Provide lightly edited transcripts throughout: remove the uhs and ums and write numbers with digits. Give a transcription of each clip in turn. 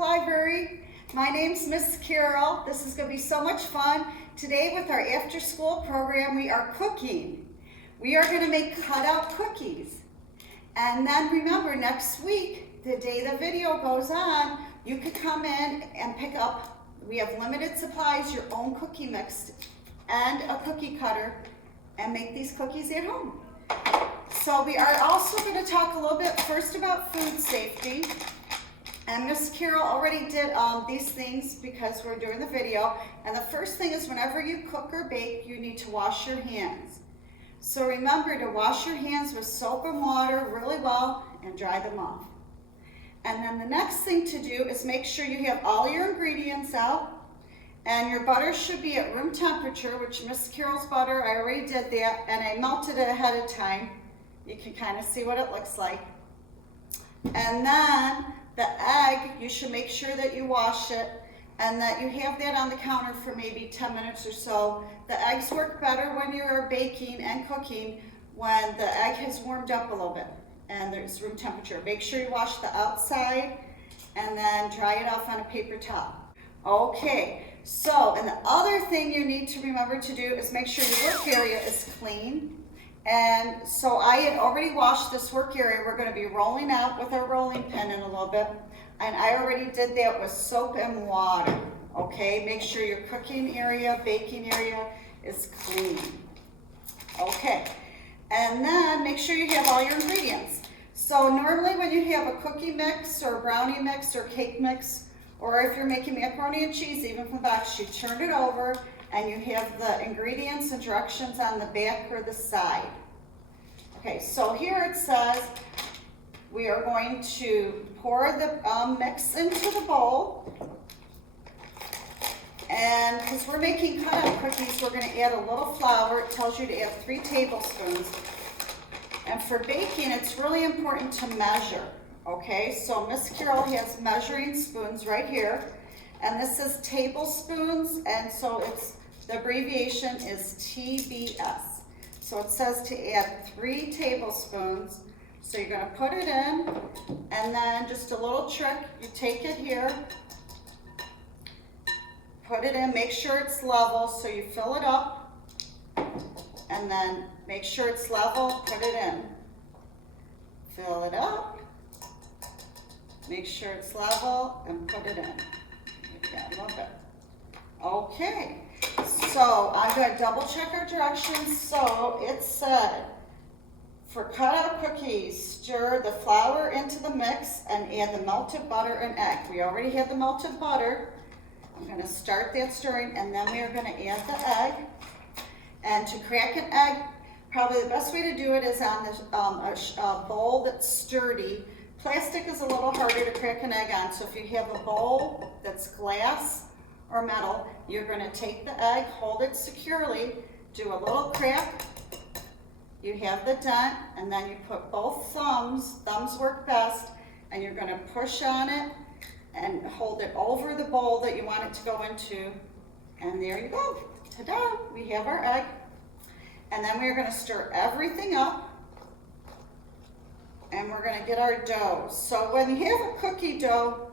Library. My name's Miss Carol. This is going to be so much fun. Today with our after-school program, we are cooking. We are going to make cutout cookies. And then remember, next week, the day the video goes on, you could come in and pick up, we have limited supplies, your own cookie mix and a cookie cutter, and make these cookies at home. So we are also going to talk a little bit first about food safety. And Miss Carol already did these things because we're doing the video. And the first thing is whenever you cook or bake, you need to wash your hands. So remember to wash your hands with soap and water really well and dry them off. And then the next thing to do is make sure you have all your ingredients out. And your butter should be at room temperature, which Miss Carol's butter, I already did that, and I melted it ahead of time. You can kind of see what it looks like. And then the egg, you should make sure that you wash it and that you have that on the counter for maybe 10 minutes or so. The eggs work better when you're baking and cooking when the egg has warmed up a little bit and there's room temperature. Make sure you wash the outside and then dry it off on a paper towel. Okay, so, and the other thing you need to remember to do is make sure your work area is clean. And so I had already washed this work area. We're going to be rolling out with our rolling pin in a little bit. And I already did that with soap and water. Okay, make sure your cooking area, baking area is clean. Okay, and then make sure you have all your ingredients. So normally when you have a cookie mix or a brownie mix or cake mix, or if you're making macaroni and cheese, even from the box, you turn it over and you have the ingredients and directions on the back or the side. Okay, so here it says we are going to pour the mix into the bowl. And because we're making cutout cookies, we're going to add a little flour. It tells you to add 3 tablespoons. And for baking, it's really important to measure. Okay, so Miss Carol has measuring spoons right here. And this is tablespoons, and so the abbreviation is TBS. So it says to add 3 tablespoons. So you're going to put it in, and then just a little trick, you take it here, put it in, make sure it's level, so you fill it up, and then make sure it's level, put it in. Fill it up, make sure it's level, and put it in. Yeah, a little bit. Okay. So I'm going to double check our directions. So it said, for cutout cookies, stir the flour into the mix and add the melted butter and egg. We already have the melted butter. I'm going to start that stirring, and then we are going to add the egg. And to crack an egg, probably the best way to do it is on this, a bowl that's sturdy. Plastic is a little harder to crack an egg on, so if you have a bowl that's glass or metal, you're going to take the egg, hold it securely, do a little crack, you have the dent, and then you put both thumbs work best, and you're going to push on it and hold it over the bowl that you want it to go into, and there you go. Ta-da! We have our egg. And then we're going to stir everything up, and we're going to get our dough. So when you have a cookie dough,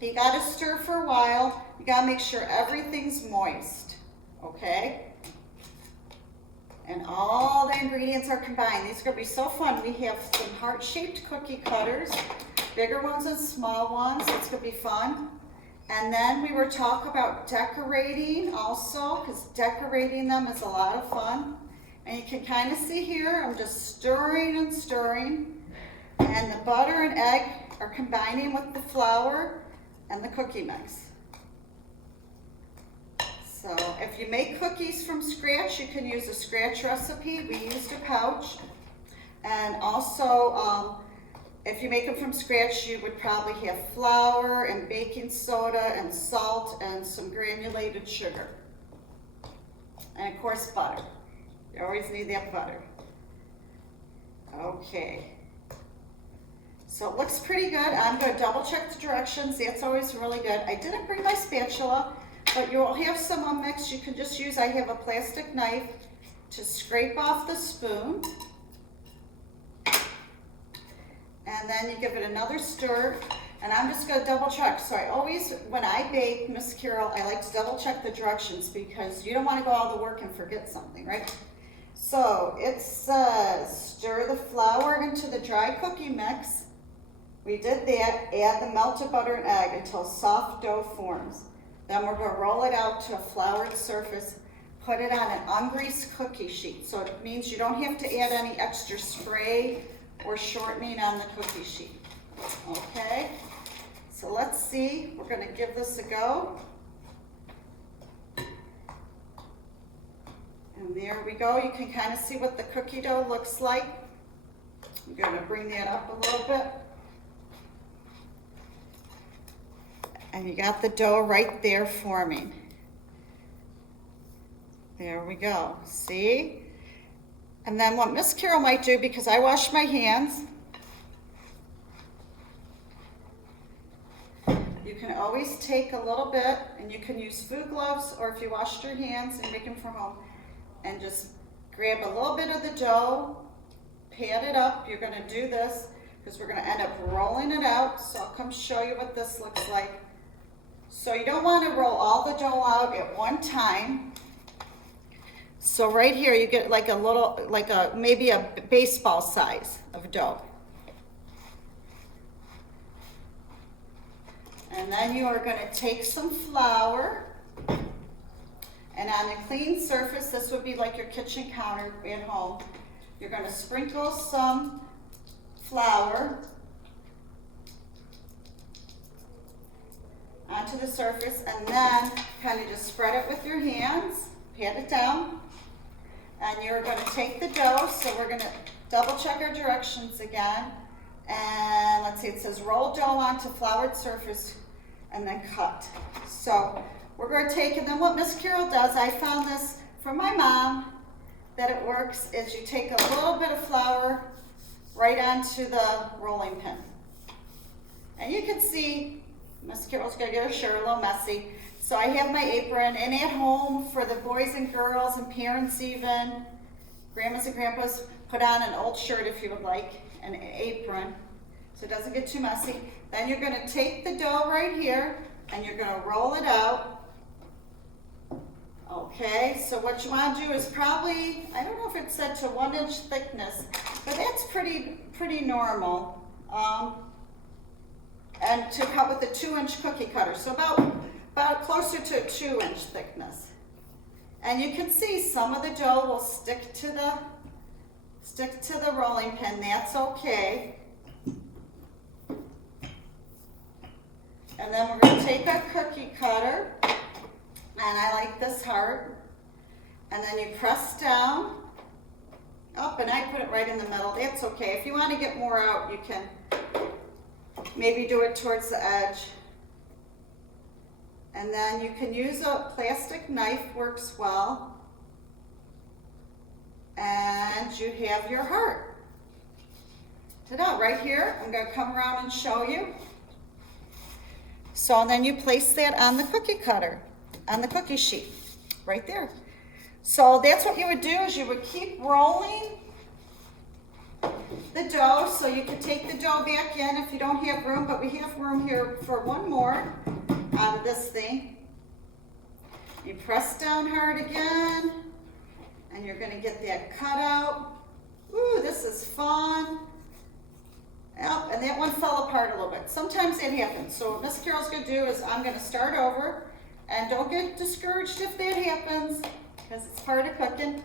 you got to stir for a while. You got to make sure everything's moist, okay? And all the ingredients are combined. These are going to be so fun. We have some heart-shaped cookie cutters, bigger ones and small ones. It's going to be fun. And then we were talking about decorating also, because decorating them is a lot of fun. And you can kind of see here, I'm just stirring and stirring. And the butter and egg are combining with the flour and the cookie mix. So if you make cookies from scratch, you can use a scratch recipe. We used a pouch. And also, if you make them from scratch, you would probably have flour and baking soda and salt and some granulated sugar. And of course, butter. You always need that butter. Okay. So it looks pretty good. I'm going to double check the directions. That's always really good. I didn't bring my spatula, but you'll have some mix. You can just use, I have a plastic knife to scrape off the spoon. And then you give it another stir. And I'm just gonna double check. So I always, when I bake, Miss Carol, I like to double check the directions because you don't wanna go all the work and forget something, right? So it says, stir the flour into the dry cookie mix. We did that. Add the melted butter and egg until soft dough forms. Then we're gonna roll it out to a floured surface. Put it on an ungreased cookie sheet. So it means you don't have to add any extra spray or shortening on the cookie sheet. Okay, so let's see. We're gonna give this a go. And there we go. You can kind of see what the cookie dough looks like. I'm gonna bring that up a little bit. And you got the dough right there forming. There we go, see? And then what Miss Carol might do, because I wash my hands, you can always take a little bit, and you can use food gloves, or if you washed your hands and make them from home, and just grab a little bit of the dough, pat it up. You're gonna do this, because we're gonna end up rolling it out, so I'll come show you what this looks like. So you don't wanna roll all the dough out at one time. So right here, you get like a little, maybe a baseball size of dough. And then you are gonna take some flour, and on a clean surface, this would be like your kitchen counter at home, you're gonna sprinkle some flour onto the surface, and then kind of just spread it with your hands, pat it down. And you're going to take the dough, so we're going to double check our directions again. And let's see, it says roll dough onto floured surface and then cut. So we're going to take, and then what Miss Carol does, I found this from my mom, that it works, is you take a little bit of flour right onto the rolling pin. And you can see, Miss Carol's going to get her shirt a little messy. So I have my apron, and at home for the boys and girls and parents even, grandmas and grandpas, put on an old shirt if you would like, an apron, so it doesn't get too messy. Then you're gonna take the dough right here, and you're gonna roll it out. Okay, so what you wanna do is probably, I don't know if it said to 1 inch thickness, but that's pretty normal. And to cut with a 2 inch cookie cutter, so about closer to a 2 inch thickness. And you can see some of the dough will stick to the rolling pin. That's okay. And then we're going to take our cookie cutter, and I like this heart, and then you press down. Oh, and I put it right in the middle. That's okay. If you want to get more out, you can maybe do it towards the edge. And then you can use a plastic knife, works well. And you have your heart. Ta-da, right here. I'm gonna come around and show you. So and then you place that on the cookie cutter, on the cookie sheet, right there. So that's what you would do, is you would keep rolling the dough. So you could take the dough back in if you don't have room, but we have room here for one more out of this thing. You press down hard again, and you're gonna get that cut out. Ooh, this is fun. Yep, and that one fell apart a little bit. Sometimes it happens. So what Miss Carol's gonna do is I'm gonna start over, and don't get discouraged if that happens, because it's part of cooking.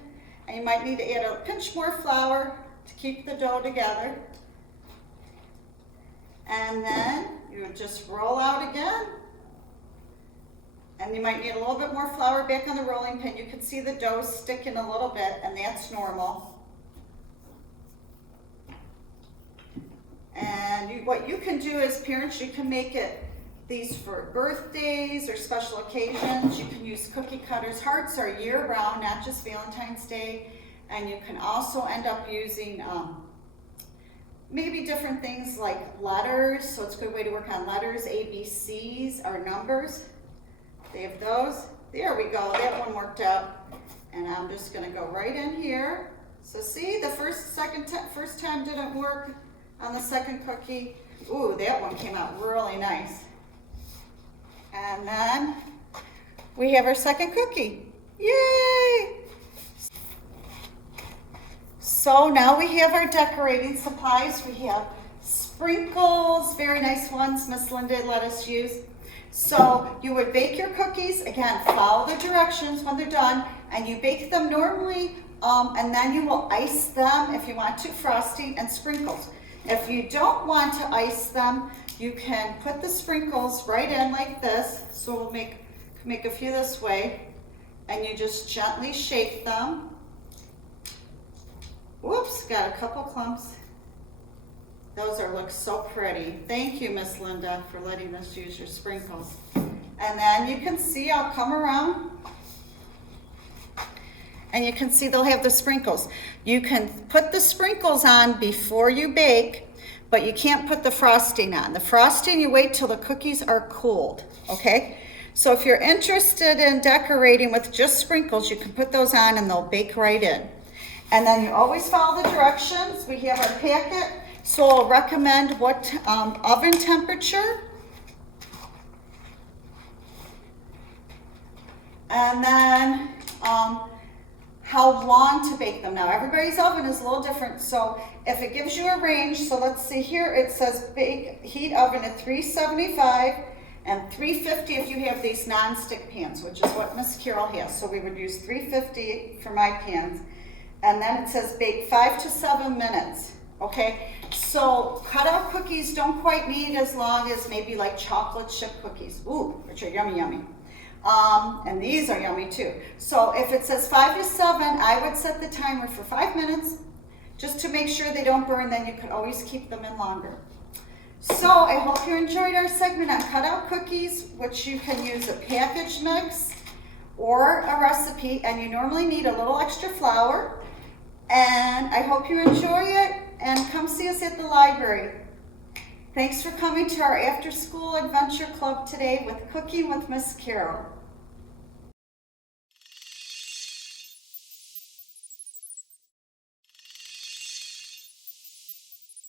And you might need to add a pinch more flour to keep the dough together. And then you would just roll out again. And you might need a little bit more flour back on the rolling pin. You can see the dough sticking a little bit, and that's normal. And what you can do as parents, you can make these for birthdays or special occasions. You can use cookie cutters. Hearts are year round, not just Valentine's Day. And you can also end up using maybe different things like letters. So it's a good way to work on letters. ABCs are numbers. They have those. There we go, that one worked out. And I'm just gonna go right in here. So see, the first time didn't work on the second cookie. Ooh, that one came out really nice. And then we have our second cookie. Yay! So now we have our decorating supplies. We have sprinkles, very nice ones Miss Linda let us use. So you would bake your cookies, again, follow the directions when they're done, and you bake them normally, and then you will ice them if you want to, frosting and sprinkles. If you don't want to ice them, you can put the sprinkles right in like this. So we'll make a few this way, and you just gently shake them. Whoops, got a couple clumps. Those look so pretty. Thank you, Miss Linda, for letting us use your sprinkles. And then you can see, I'll come around, and you can see they'll have the sprinkles. You can put the sprinkles on before you bake, but you can't put the frosting on. The frosting, you wait till the cookies are cooled, okay? So if you're interested in decorating with just sprinkles, you can put those on and they'll bake right in. And then you always follow the directions. We have our packet, so I'll recommend what oven temperature. And then how long to bake them. Now everybody's oven is a little different, so if it gives you a range, so let's see here, it says bake heat oven at 375 and 350 if you have these non-stick pans, which is what Miss Carol has. So we would use 350 for my pans. And then it says bake 5 to 7 minutes, okay? So cutout cookies don't quite need as long as maybe like chocolate chip cookies. Ooh, which are yummy, yummy. And these are yummy too. So if it says 5 to 7, I would set the timer for 5 minutes just to make sure they don't burn, then you could always keep them in longer. So I hope you enjoyed our segment on cutout cookies, which you can use a package mix or a recipe, and you normally need a little extra flour. And I hope you enjoy it, and come see us at the library. Thanks for coming to our after school adventure club today with Cooking with Miss Carol.